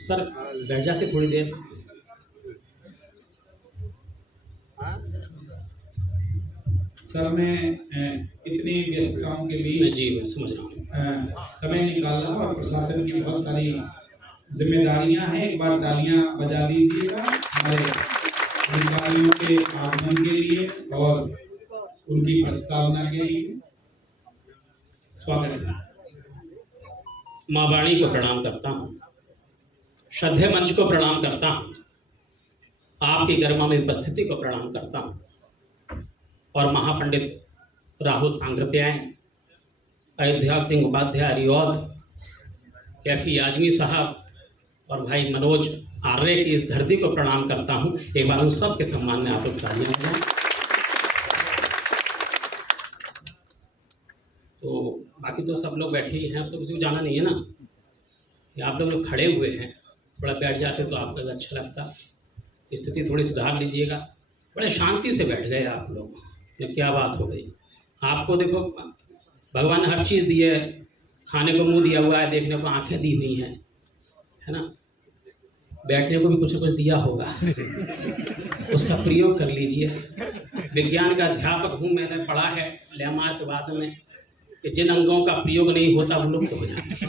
Sir बैठ जाते थोड़ी देर। सर मैं इतनी व्यस्तताओं के बीच जी मैं समझ रहा हूँ समय निकालना और प्रशासन की बहुत सारी जिम्मेदारियां हैं। एक बार तालियां बजा दीजिएगा हमारे अधिकारियों के आगमन के लिए और उनकी प्रस्तावना के लिए। स्वागत है। माँ वाणी को प्रणाम करता हूँ, श्रद्धेय मंच को प्रणाम करता हूँ, आपकी गरिमा में उपस्थिति को प्रणाम करता हूँ और महापंडित राहुल सांगत्याय, अयोध्या सिंह उपाध्याय रियौद, कैफी आजमी साहब और भाई मनोज आर्य की इस धरती को प्रणाम करता हूँ। एक बार उन सब के सम्मान में आप लोग तालियां बजाएं। तो बाकी तो सब लोग बैठे ही हैं, अब तो किसी को जाना नहीं है ना। ये आप लोग खड़े हुए हैं, थोड़ा बैठ जाते तो आपको अच्छा लगता। स्थिति थोड़ी सुधार लीजिएगा। बड़े शांति से बैठ गए आप लोग, ये क्या बात हो गई। आपको देखो भगवान ने हर चीज़ दी है, खाने को मुंह दिया हुआ है, देखने को आंखें दी हुई हैं, है ना। बैठने को भी कुछ न कुछ दिया होगा, उसका प्रयोग कर लीजिए। विज्ञान का अध्यापक हूँ, मैंने पढ़ा है लैमार्कवाद में कि जिन अंगों का प्रयोग नहीं होता वो लुप्त हो जाते हैं।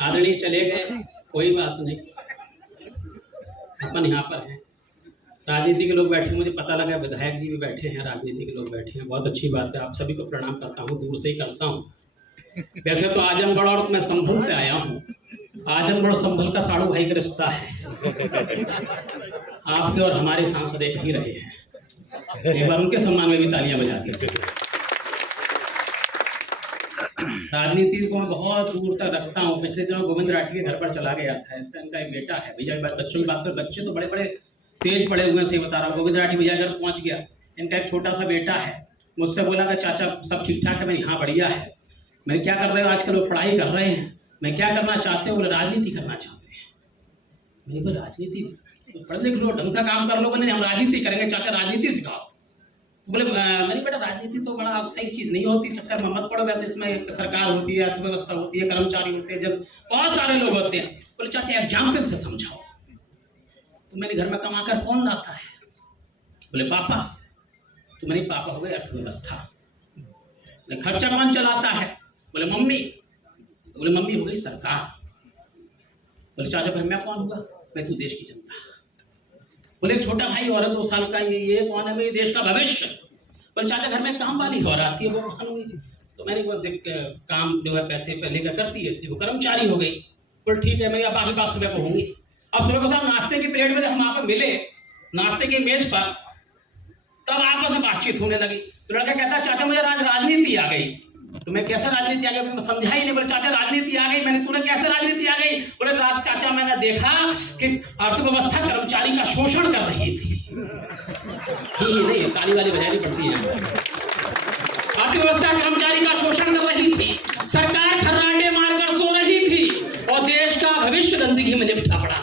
आदरणीय चले गए, कोई बात नहीं, अपन यहाँ पर हैं। राजनीति के लोग बैठे हैं, मुझे पता लगा विधायक जी भी बैठे हैं, राजनीति के लोग बैठे हैं, बहुत अच्छी बात है। आप सभी को प्रणाम करता हूँ, दूर से ही करता हूँ। वैसे तो आजमगढ़ और मैं संभल से आया हूँ। आजमगढ़ संभल का साड़ू भाई का रिश्ता है। आपके और हमारे सांसद एक ही रहे हैं। एक बार उनके सम्मान में भी तालियां बजा दीजिए। राजनीति को मैं बहुत दूर तक रखता हूँ। पिछले दिनों गोविंद राठी के घर पर चला गया था। इसका इनका एक बेटा है, भैया बच्चों की बात कर, बच्चे तो बड़े बड़े तेज पड़े हुए, सही बता रहा हूँ। गोविंद राठी भैया घर पहुँच गया, इनका एक छोटा सा बेटा है। मुझसे बोला कि चाचा सब ठीक ठाक है। मैंने हाँ बढ़िया है। मैंने क्या कर रहे हो आजकल? वो पढ़ाई कर रहे हैं। मैं क्या करना चाहते हो? बोले राजनीति करना चाहते हैं। मैंने बोला राजनीति तो पढ़ लिख लो, ढंग से काम कर लो। बोले हम राजनीति करेंगे चाचा, राजनीति सिखाओ। बोले मैंने बेटा राजनीति तो बड़ा सही चीज़ नहीं होती, चक्कर में मत पड़ो। वैसे इसमें एक सरकार होती है, अर्थव्यवस्था होती है, कर्मचारी होते हैं, जब बहुत सारे लोग होते हैं। बोले चाचा एग्जाम्पल से समझाओ। तो मैंने घर में कमा कर कौन लाता है? बोले पापा। तो मैंने पापा हो गए अर्थव्यवस्था। खर्चा कौन चलाता है? बोले मम्मी। तो बोले मम्मी हो गई सरकार। बोले चाचा फिर मैं कौन होगा? मैं तू देश की जनता। बोले छोटा भाई और 2 साल का ये कौन है? मेरे देश का भविष्य। बोले चाचा घर में काम वाली और आती है, वो कौन हुई? तो मैंने वो काम जो है पैसे पहले का करती है, इसलिए वो कर्मचारी हो गई। बोले ठीक है, मेरी अब आगे बात सुबह को होंगी। अब सुबह को साहब नाश्ते की प्लेट में जब हम वहाँ पर मिले, नाश्ते की मेज पर, तब आपस में बातचीत होने लगी। तो लड़का कहता चाचा मुझे राजनीति आ गई। तो मैं कैसे राजनीति आ गई? मैं समझा ही नहीं। बोले चाचा राजनीति आ गई। मैंने तूने कैसे राजनीति आ गई? बोले चाचा मैंने देखा कि अर्थव्यवस्था कर्मचारी का शोषण कर रही थी। नहीं ताली वाली बजानी पड़ती है। अर्थव्यवस्था कर्मचारी का शोषण कर रही थी, सरकार खर्राटे मारकर सो रही थी और देश का भविष्य गंदगी में लिपटा पड़ा था।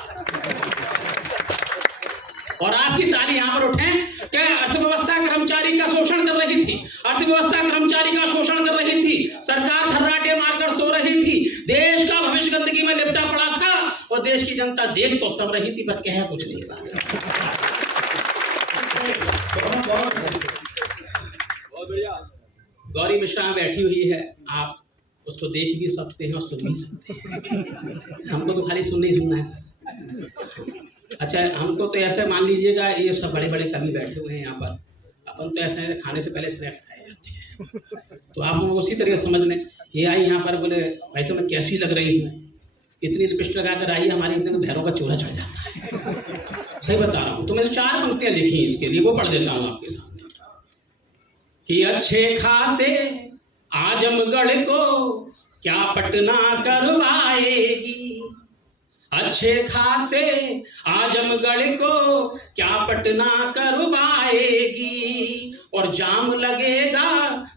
और आपकी ताली यहां पर उठे कि अर्थव्यवस्था कर्मचारी का शोषण कर रही थी, अर्थव्यवस्था कर्मचारी का शोषण कर रही थी, सरकार खर्राटे मारकर सो रही थी, देश का भविष्य गंदगी में लिपटा पड़ा था और देश की जनता देख तो सब रही थी पर कह कुछ नहीं पा रही। गौरी मिश्रा बैठी हुई है, आप उसको देख भी सकते हैं और सुन भी सकते हैं। हमको तो खाली सुनना ही सुनना है। अच्छा हमको तो ऐसे मान लीजिएगा, ये सब बड़े बड़े कवि बैठे हुए हैं यहाँ पर, अपन तो ऐसे खाने से पहले स्नैक्स खाए जाते हैं। तो आप उसी तरीके से समझ लें। ये आई यहाँ पर, बोले भाई साहब मैं कैसी लग रही हूँ, इतनी लिपस्टिक लगा कर आई, हमारे इतने तो भैरों का चूल्हा चढ़ जाता है। सही बता रहा हूँ। तो मैंने 4 पंक्तियाँ लिखी इसके लिए, वो पढ़ देता हूँ आपके सामने कि अच्छे खासे आजमगढ़ को क्या पटना करवाएगी, अच्छे खासे आजमगढ़ को क्या पटना करवाएगी, और जाम लगेगा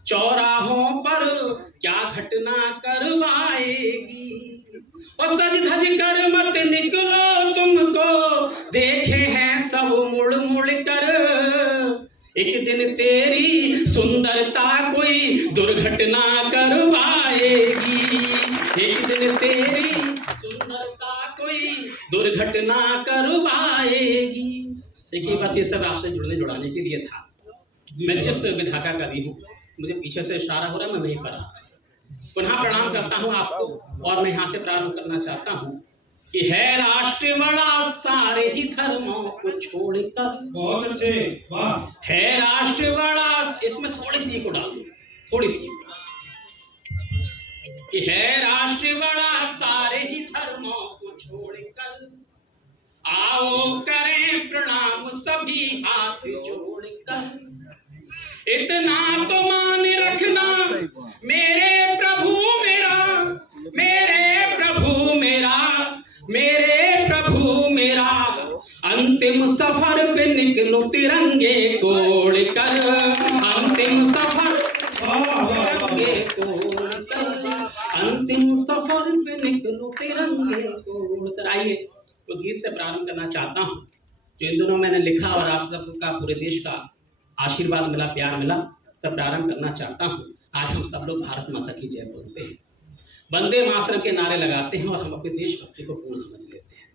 चौराहों पर क्या घटना करवाएगी। और सज धज कर मत निकलो, तुमको देखे हैं सब मुड़ मुड़ कर, एक दिन तेरी सुंदरता कोई दुर्घटना करवाएगी, एक दिन तेरी सुंदरता कोई दुर्घटना करवाएगी। देखिए बस ये सब आपसे जुड़ाने के लिए था। मैं जिस विधा का कवि हूँ, मुझे पीछे से इशारा हो रहा है, मैं वहीं पर आ पुनः प्रणाम करता हूँ आपको। और मैं यहाँ से प्रारंभ करना चाहता हूँ कि है राष्ट्र बड़ा सारे ही धर्मों को छोड़कर। बहुत अच्छे, वाह। है राष्ट्र बड़ा, इसमें थोड़ी सी को डाल दो, थोड़ी सी, कि है राष्ट्र बड़ा सारे ही धर्मों को छोड़कर, आओ करें प्रणाम सभी हाथ जोड़कर। इतना तो मान रखना मेरे प्रभु मेरा, मेरे प्रभु मेरा, मेरे प्रभु मेरा, अंतिम सफर पे निकलो तिरंगे कोड़ कर, अंतिम सफर तिरंगे कोड़ कर, अंतिम सफर पे निकलो तिरंगे कोड़ कर। आइए तो गीत से प्रारंभ करना चाहता हूँ जो इन दिनों मैंने लिखा और आप सबका पूरे देश का आशीर्वाद मिला, प्यार मिला, तब प्रारंभ करना चाहता हूँ। आज हम सब लोग भारत माता की जय बोलते हैं, वंदे मातरम के नारे लगाते हैं और हम अपने देशभक्ति को पूर्ण समझ लेते हैं।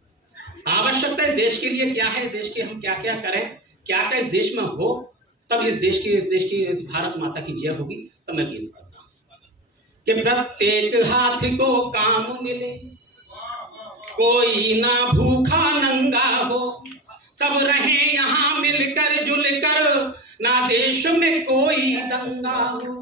आवश्यकता इस देश के लिए क्या है, देश के हम क्या क्या करें, क्या क्या इस देश में हो, तब इस देश की इस भारत माता की जय होगी। तब मैं गीत पढ़ता हूँ कि प्रत्येक हाथी को काम मिले, कोई ना भूखा नंगा हो, सब रहे यहाँ मिलकर जुलकर, ना देश में कोई दंगा हो।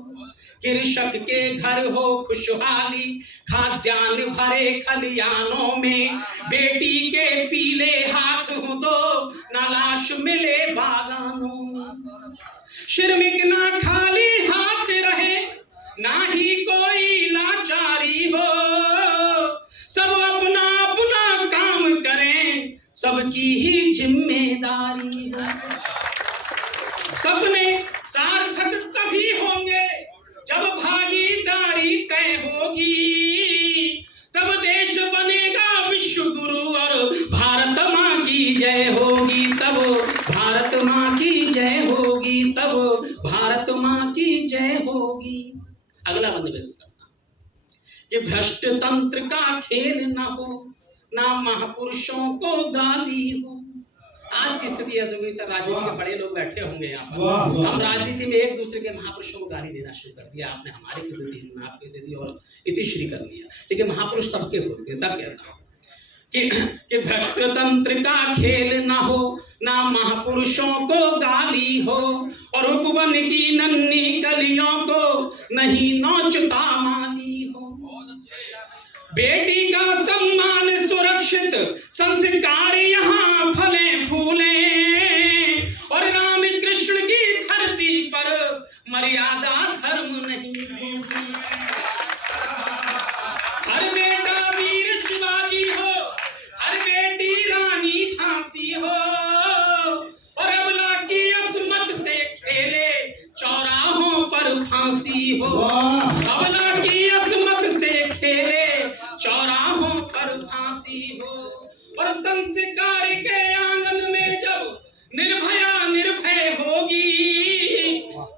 कृषक के घर हो खुशहाली, खाद्यान्न भरे खलियानों में, बेटी के पीले हाथ हो दो, ना लाश मिले बागानों में। श्रमिक ना खाली हाथ रहे, ना ही कोई लाचारी हो, सब अपना अपना काम करें, सबकी ही जिम्मेदारी है। सपने सार्थक तभी होंगे जब भागीदारी तय होगी, तब देश बनेगा विश्व गुरु और भारत माँ की जय होगी, तब भारत माँ की जय होगी, तब भारत माँ की जय होगी। अगला बंद करना कि भ्रष्ट तंत्र का खेल ना हो, ना महापुरुषों को गाली हो। आज की स्थिति ऐसी हुई, सब राजनीति के बड़े लोग बैठे होंगे यहाँ पर, हम राजनीति में एक दूसरे के महापुरुषों को गाली देना शुरू कर दिया। आपने हमारे को दे दी, हमने आपके दे दी और इतिश्री कर लिया। लेकिन महापुरुष सबके होते हैं। तब कहता हूँ कि भ्रष्ट तंत्र का खेल ना हो, ना महापुरुषों को गाली हो, और उपवन की नन्ही कलियों को नहीं नोचता माली हो। बेटी का सम्मान सुरक्षित, संस्कार यहाँ फले फूले, और राम कृष्ण की धरती पर मर्यादा धर्म नहीं। हर बेटा वीर शिवाजी हो, हर बेटी रानी झांसी हो, और अबला की अस्मत से खेले चौराहों पर फांसी हो। अबला की अस्मत से खेले चौराहों पर फांसी हो, और संस्कार के आंगन में जब निर्भया निर्भय होगी,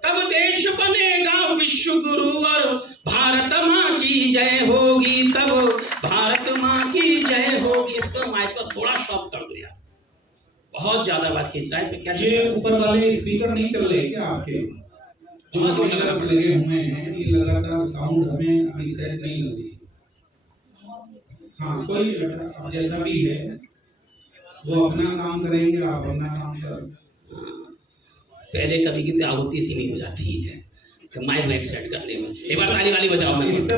तब देश बनेगा विश्व गुरु और भारत माँ की जय होगी, तब भारत माँ की जय होगी। इसको माइक को थोड़ा शॉर्ट कर दो यार, बहुत ज्यादा आवाज खींच रहा है। इसमें क्या ये ऊपर वाले स्पीकर नहीं चल रहे क्या आपके, जो मॉनिटर्स लगे हुए हैं, ये लगातार साउंड हमें अभी सेट नहीं लग रही। हाँ कोई अब जैसा भी है वो अपना काम करेंगे, आप अपना काम कर। पहले कभी की आहुति सी नहीं हो जाती है तो माइक सेट करने में। एक बार ताली वाली बजाओ। मैं इससे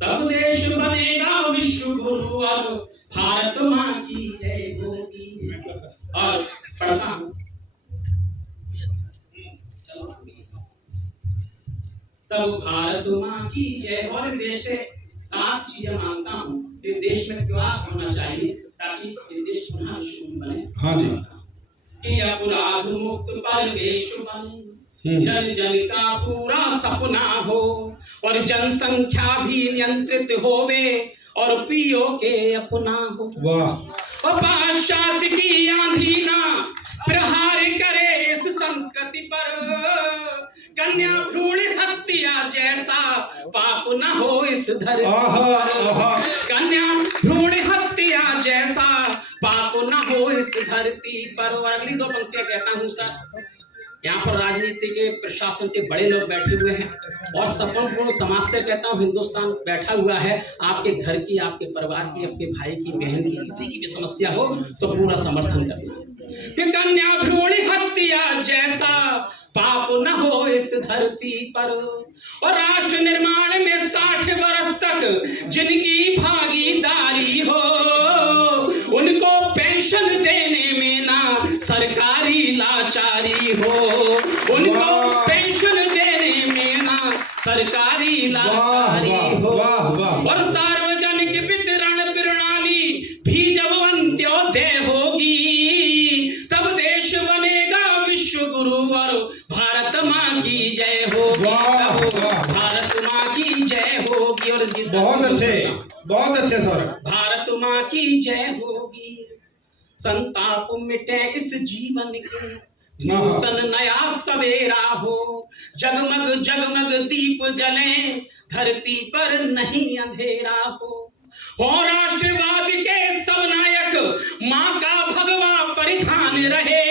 तब देश बनेगा विश्व गुरु और भारत माँ की जय होगी। और पढ़ता हूँ, तब भारत माँ की जय। और इस देश से 7 चीजें मांगता हूँ। इस देश में क्या होना चाहिए ताकि ये देश पुनः शुरू बने। हाँ जी। कि अपराध मुक्त परिवेश बने, जन जन का पूरा सपना हो और जनसंख्या भी नियंत्रित होवे और पियो के अपना हो। वाह। और पाश्चात्य की आंधी ना प्रहार करे इस संस्कृति पर, कन्या भ्रूण हत्या जैसा पाप न हो इस धरती पर, कन्या भ्रूण हत्या जैसा पाप न हो इस धरती पर। और अगली दो पंक्तियां कहता हूं सर, यहाँ पर राजनीति के प्रशासन के बड़े लोग बैठे हुए हैं और संपूर्ण समाज से कहता हूँ हिंदुस्तान बैठा हुआ है। आपके घर की, आपके परिवार की, आपके भाई की, बहन की, किसी की भी समस्या हो तो पूरा समर्थन करना कि कन्या भ्रूण हत्या जैसा पाप न हो इस धरती पर। और राष्ट्र निर्माण में 60 वर्ष तक जिनकी भागीदारी हो, उनको पेंशन देने में ना सरकारी लाचारी हो, उनको पेंशन देने में ना सरकारी लाचारी हो। और सार्वजनिक वितरण प्रणाली भी जब अंत्योदय होगी, तब देश बनेगा विश्व गुरु और भारत माँ की जय होगी, भारत माँ की जय होगी। और बहुत अच्छे सौरभ। भारत माँ की जय होगी, संताप मिटे इस जीवन के, नूतन नया सवेरा हो, जगमग जगमग दीप जले, धरती पर नहीं अंधेरा हो राष्ट्रवाद के सब नायक माँ का भगवा परिधान रहे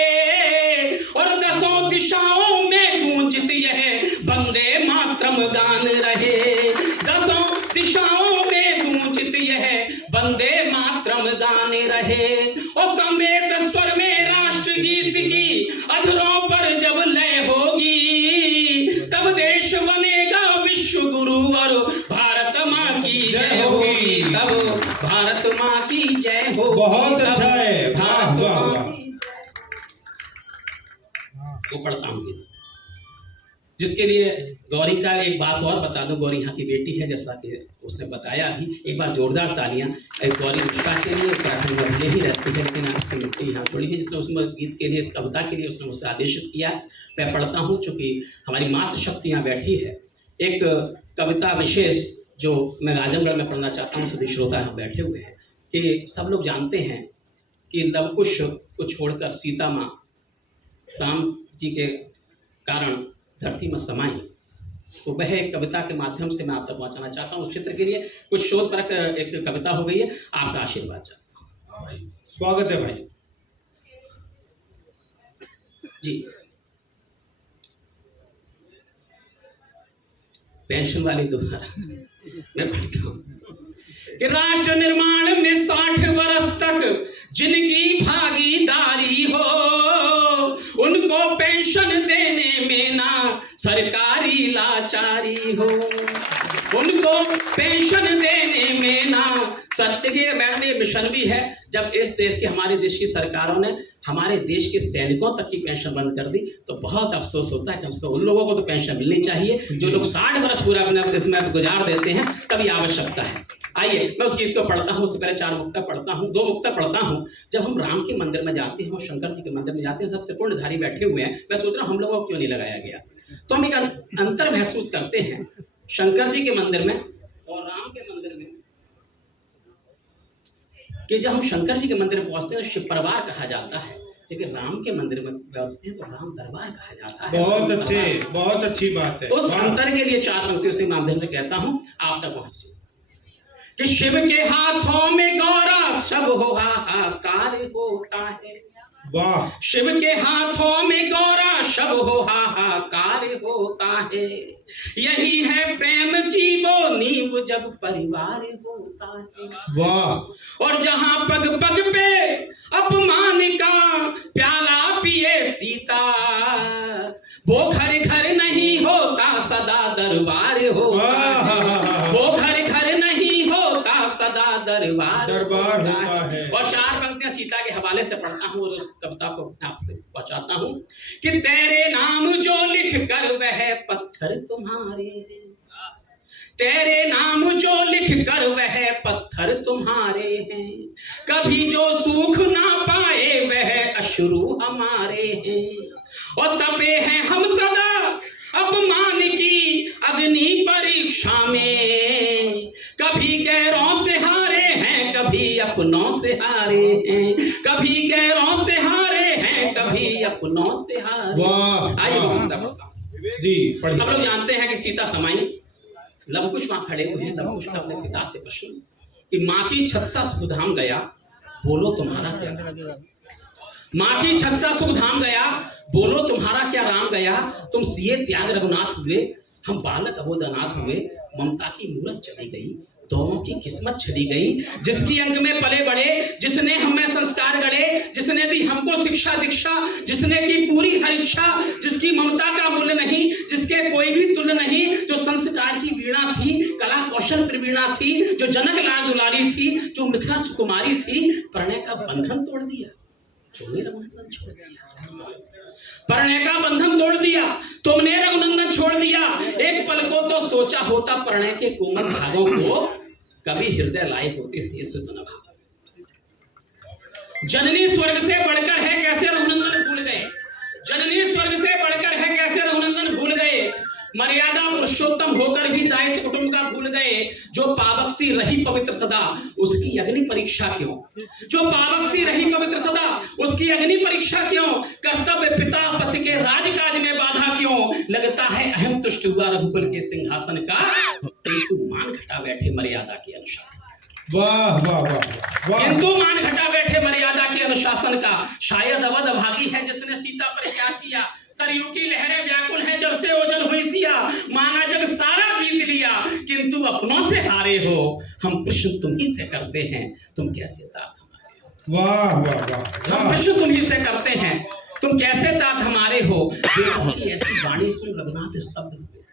और दसों दिशाओं में गूंजती है वंदे मातरम गान रहे, दसों दिशाओं में गूंजती है वंदे मातरम गान रहे। और समेत स्वर में राष्ट्र गीत की अधरों पर जब लय होगी, तब देश बनेगा विश्व गुरु और भारत माँ की जय होगी, तब भारत माँ की जय हो। बहुत अच्छा है, भारत माँ को पढ़ता हूँ जिसके लिए गौरी का एक बात और बता दूं। गौरी यहाँ की बेटी है, जैसा कि उसने बताया अभी। एक बार जोरदार तालियां इस गौरी मिश्रा के लिए। उत्तराखंड में ही रहती है लेकिन आपकी मिट्टी यहाँ थोड़ी है, जिसने उसमें गीत के लिए, इस कविता के लिए उसने मुझसे आदेशित किया। मैं पढ़ता हूँ चूँकि हमारी मातृशक्ति यहाँ बैठी है। एक कविता विशेष जो मैं आजमगढ़ में पढ़ना चाहता हूँ, सभी श्रोता यहाँ बैठे हुए हैं, कि सब लोग जानते हैं कि लवकुश को छोड़कर सीता माँ राम जी के कारण धरती में समाई, तो वह एक कविता के माध्यम से मैं आप तक पहुंचाना चाहता हूँ। उस चित्र के लिए कुछ शोध परक एक कविता हो गई है, आपका आशीर्वाद चाहता हूँ। स्वागत है भाई जी। पेंशन वाली दोबारा मैं पढ़ता हूँ कि राष्ट्र निर्माण में 60 वर्ष तक जिनकी भागीदारी हो, उनको पेंशन देने में ना सरकारी लाचारी हो, उनको पेंशन देने में ना सत्य। मैडम ये मिशन भी है, जब इस देश के, हमारे देश की सरकारों ने हमारे देश के सैनिकों तक की पेंशन बंद कर दी तो बहुत अफसोस होता है। कम से कम उन लोगों को तो पेंशन मिलनी चाहिए जो लोग 60 वर्ष पूरा अपने देश में गुजार देते हैं, तभी आवश्यकता है। आइए मैं उस गीत को पढ़ता हूँ। उससे पहले 4 मुक्ता पढ़ता हूँ, 2 मुक्ता पढ़ता हूँ। जब हम राम के मंदिर में जाते हैं और शंकर जी के मंदिर में जाते हैं, सब त्रिपुंडधारी बैठे हुए हैं, मैं सोच रहा हूँ हम लोगों को क्यों नहीं लगाया गया। तो हम एक अंतर महसूस करते हैं शंकर जी के मंदिर में और राम के मंदिर में, कि जब हम शंकर जी के मंदिर में पहुंचते हैं तो शिव परिवार कहा जाता है, लेकिन राम के मंदिर में पहुंचते हैं तो राम दरबार कहा जाता है। बहुत अच्छी बात है। उस अंतर के लिए 4 पंक्तियों से माध्यम से कहता हूं, आप तक पहुंचे कि शिव के हाथों में गौरा सब हो हाहाकार होता है। वाह। शिव के हाथों में गौरा शब हो हाहाकार होता है, यही है प्रेम की वो नींव जब परिवार होता है। वाह। और जहां पग पग पे अपमान का प्याला पिए सीता, वो घर घर नहीं होता सदा दरबार होता, वो घर घर नहीं होता सदा दरबार होता है। और 4 पंक्तियां सीता के हवाले से पढ़ता हूँ और उस कविता को आप तक पहुंचाता हूँ कि तेरे नाम जो लिख कर वह पत्थर तुम्हारे, तेरे नाम जो लिख कर वह पत्थर तुम्हारे हैं, कभी जो सूख ना पाए वह अश्रु हमारे हैं। और तपे हैं हम सदा अपमान की अग्नि परीक्षा में, कभी गैरों से हारे हैं कभी अपनों से हारे हैं, कभी गैरों से हारे हैं कभी अपनों से हारे। वाह आइए जी, सब लोग जानते हैं कि सीता समाई लवकुश वहां खड़े हुए हैं। लवकुश का अपने पिता से प्रश्न कि माँ की छत सा सुखधाम गया, बोलो तुम्हारा क्या राम? माँ की छत सा सुखधाम गया, बोलो तुम्हारा क्या राम गया। तुम सिए त्याग रघुनाथ हुए, हम बालक अबोध अनाथ हुए। ममता की मूरत चली गई, दोनों की किस्मत चली गई। जिसकी अंक में पले बड़े, जिसने हमें संस्कार गढ़े, जिसने दी हमको शिक्षा दीक्षा, जिसने की पूरी हर इच्छा, जिसकी ममता का मूल्य नहीं, जिसके कोई भी तुल्य नहीं, जो संस्कार की वीणा थी, कला कौशल प्रवीणा थी, जो जनक लाल दुलारी थी, जो मिथिला सुकुमारी थी, प्रणय का बंधन तोड़ दिया, तुमने रघुनंदन छोड़ दिया। प्रणय का बंधन तोड़ दिया, तुमने रघुनंदन छोड़ दिया। एक पल को तो सोचा होता प्रणय के कोमल भागों को, कभी हृदय लाए होते शीश सुतन भाग। जननी स्वर्ग से बढ़कर है कैसे रघुनंदन भूल गए, जननी स्वर्ग से बढ़कर है कैसे रघुनंदन भूल गए। मर्यादा पुरुषोत्तम होकर भी दायित्व कुटुंब का भूल गए। जो पावक सी रही पवित्र सदा, उसकी अग्नि परीक्षा क्यों। जो पावक सी रही पवित्र सदा, उसकी अग्नि परीक्षा क्यों। कर्तव्य पिता पति के राजकाज में बाधा क्यों। लगता है अहम तुष्ट हुआ रघुकुल के सिंहासन का, किंतु मान घटा बैठे मर्यादा के अनुशासन। वाह वाह वाह वाह। किंतु मान घटा बैठे मर्यादा के अनुशासन का। शायद अवध अभागी है जिसने सीता पर क्या किया। सरयू की लहरें व्याकुल हैं जब से ओझल हुई सिया। माना जग सारा जीत लिया, किंतु अपनों से हारे हो। हम प्रश्न तुम्ही से करते हैं, तुम कैसे तात हमारे हो। वाह वाह वाह। हम प्रश्न तुम्ही से करते हैं, तुम कैसे तात हमारे हो। देखो कि ऐसी वाणी सुन रघुनाथ स्तब्ध हुए।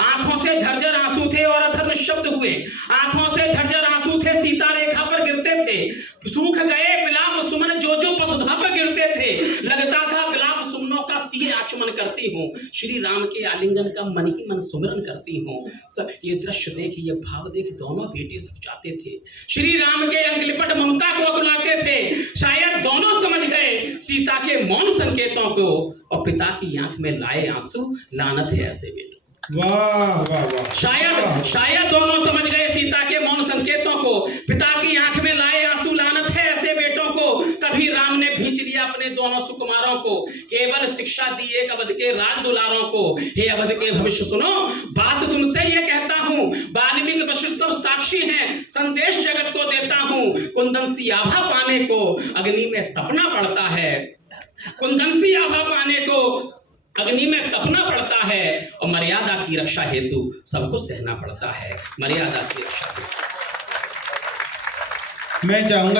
आंखों से झरझर आंसू थे और अथर्व शब्द हुए। आंखों से झरझर आंसू थे, सीता रेखा पर गिरते थे। सूख गए विलाप सुमन जो जो पसुधा पर गिरते थे। लगता था विलाप सुमनों का सिए आचमन करती हूँ। श्री राम के आलिंगन का मन ही मन सुमिरन करती हूँ। ये दृश्य देख, ये भाव देख, दोनों बेटे सब चाहते थे। श्री राम के अंगलिपट ममता को अकुलाते थे। शायद दोनों समझ गए सीता के मौन संकेतों को, और पिता की आंख में लाए आंसू, लानत है ऐसे बेटों। वाह वाह वाह। शायद दोनों समझ गए सीता के मौन संकेतों को, पिता की आंख में लाए आंसू, लानत है ऐसे बेटों को। तभी राम ने भींच लिया अपने दोनों सुकुमारों को, केवल शिक्षा दी एक अवध के राज दुलारों को। हे अवध के भविष्य सुनो, बात तुमसे ये कहता हूँ। वाल्मीकि वशिष्ठ सब साक्षी हैं, संदेश जगत को देता हूँ। कुंदन सी आभा पाने को अग्नि में तपना पड़ता है। कुंदन सी आभा पाने को अग्नि में तपना पड़ता है, और मर्यादा की रक्षा हेतु सबको सहना पड़ता है। मर्यादा की रक्षा हेतु मैं चाहूंगा